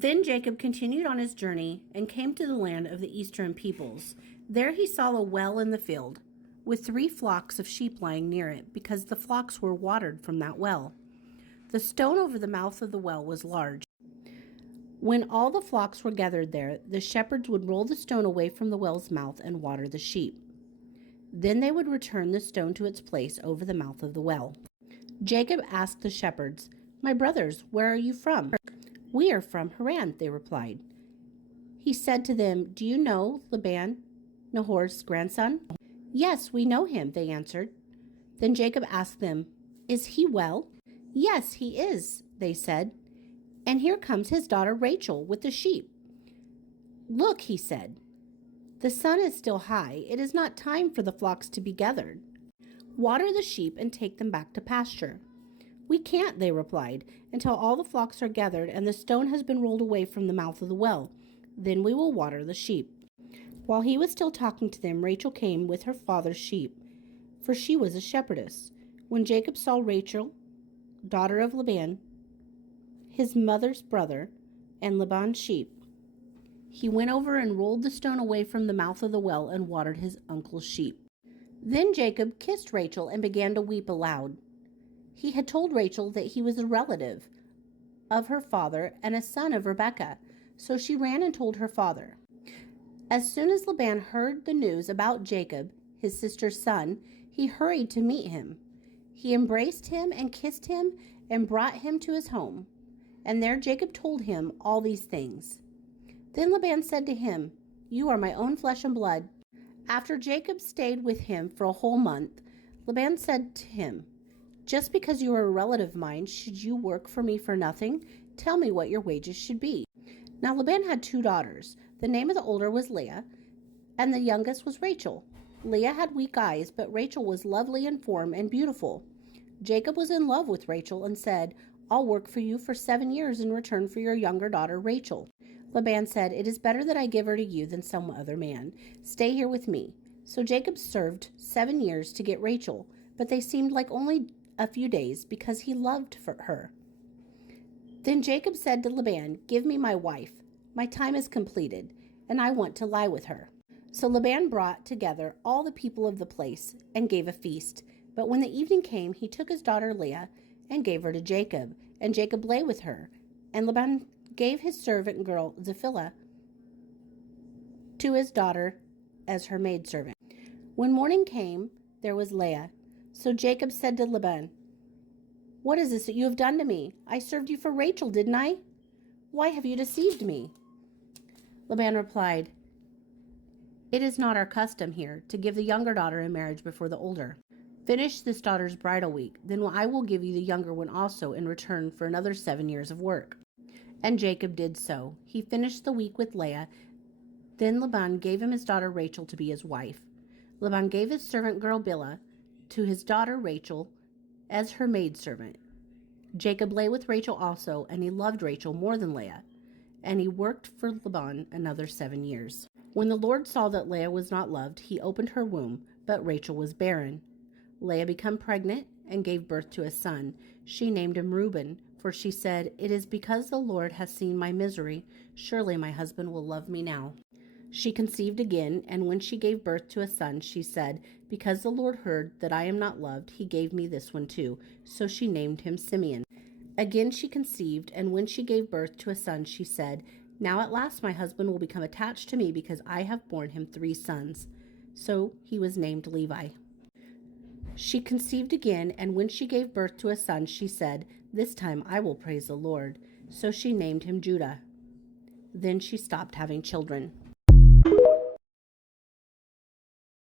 Then Jacob continued on his journey and came to the land of the eastern peoples. There he saw a well in the field, with 3 flocks of sheep lying near it, because the flocks were watered from that well. The stone over the mouth of the well was large. When all the flocks were gathered there, the shepherds would roll the stone away from the well's mouth and water the sheep. Then they would return the stone to its place over the mouth of the well. Jacob asked the shepherds, "My brothers, where are you from?" "We are from Haran," they replied. He said to them, "Do you know Laban, Nahor's grandson?" "Yes, we know him," they answered. Then Jacob asked them, "Is he well?" "Yes, he is," they said. "And here comes his daughter Rachel with the sheep." "Look," he said, "the sun is still high. It is not time for the flocks to be gathered. Water the sheep and take them back to pasture." "We can't," they replied, "until all the flocks are gathered and the stone has been rolled away from the mouth of the well. Then we will water the sheep." While he was still talking to them, Rachel came with her father's sheep, for she was a shepherdess. When Jacob saw Rachel, daughter of Laban, his mother's brother, and Laban's sheep, he went over and rolled the stone away from the mouth of the well and watered his uncle's sheep. Then Jacob kissed Rachel and began to weep aloud. He had told Rachel that he was a relative of her father and a son of Rebekah, so she ran and told her father. As soon as Laban heard the news about Jacob, his sister's son, he hurried to meet him. He embraced him and kissed him and brought him to his home. And there Jacob told him all these things. Then Laban said to him, "You are my own flesh and blood." After Jacob stayed with him for a whole month, Laban said to him, "Just because you are a relative of mine, should you work for me for nothing? Tell me what your wages should be." Now Laban had 2 daughters. The name of the older was Leah, and the youngest was Rachel. Leah had weak eyes, but Rachel was lovely in form and beautiful. Jacob was in love with Rachel and said, "I'll work for you for 7 years in return for your younger daughter Rachel." Laban said, "It is better that I give her to you than some other man. Stay here with me." So Jacob served 7 years to get Rachel, but they seemed like only a few days because he loved her. Then Jacob said to Laban, "Give me my wife. My time is completed, and I want to lie with her." So Laban brought together all the people of the place and gave a feast. But when the evening came, he took his daughter Leah and gave her to Jacob, and Jacob lay with her. And Laban gave his servant girl Zilpah to his daughter as her maidservant. When morning came, there was Leah. So Jacob said to Laban, "What is this that you have done to me? I served you for Rachel, didn't I? Why have you deceived me?" Laban replied, "It is not our custom here to give the younger daughter in marriage before the older. Finish this daughter's bridal week, then I will give you the younger one also in return for another 7 years of work." And Jacob did so. He finished the week with Leah. Then Laban gave him his daughter Rachel to be his wife. Laban gave his servant girl Bilhah to his daughter Rachel as her maidservant. Jacob lay with Rachel also, and he loved Rachel more than Leah, and he worked for Laban another 7 years. When the Lord saw that Leah was not loved, he opened her womb, but Rachel was barren. Leah became pregnant and gave birth to a son. She named him Reuben, for she said, "It is because the Lord has seen my misery. Surely my husband will love me now." She conceived again, and when she gave birth to a son, she said, "Because the Lord heard that I am not loved, he gave me this one too." So she named him Simeon. Again she conceived, and when she gave birth to a son, she said, "Now at last my husband will become attached to me because I have borne him 3 sons." So he was named Levi. She conceived again, and when she gave birth to a son, she said, "This time I will praise the Lord." So she named him Judah. Then she stopped having children.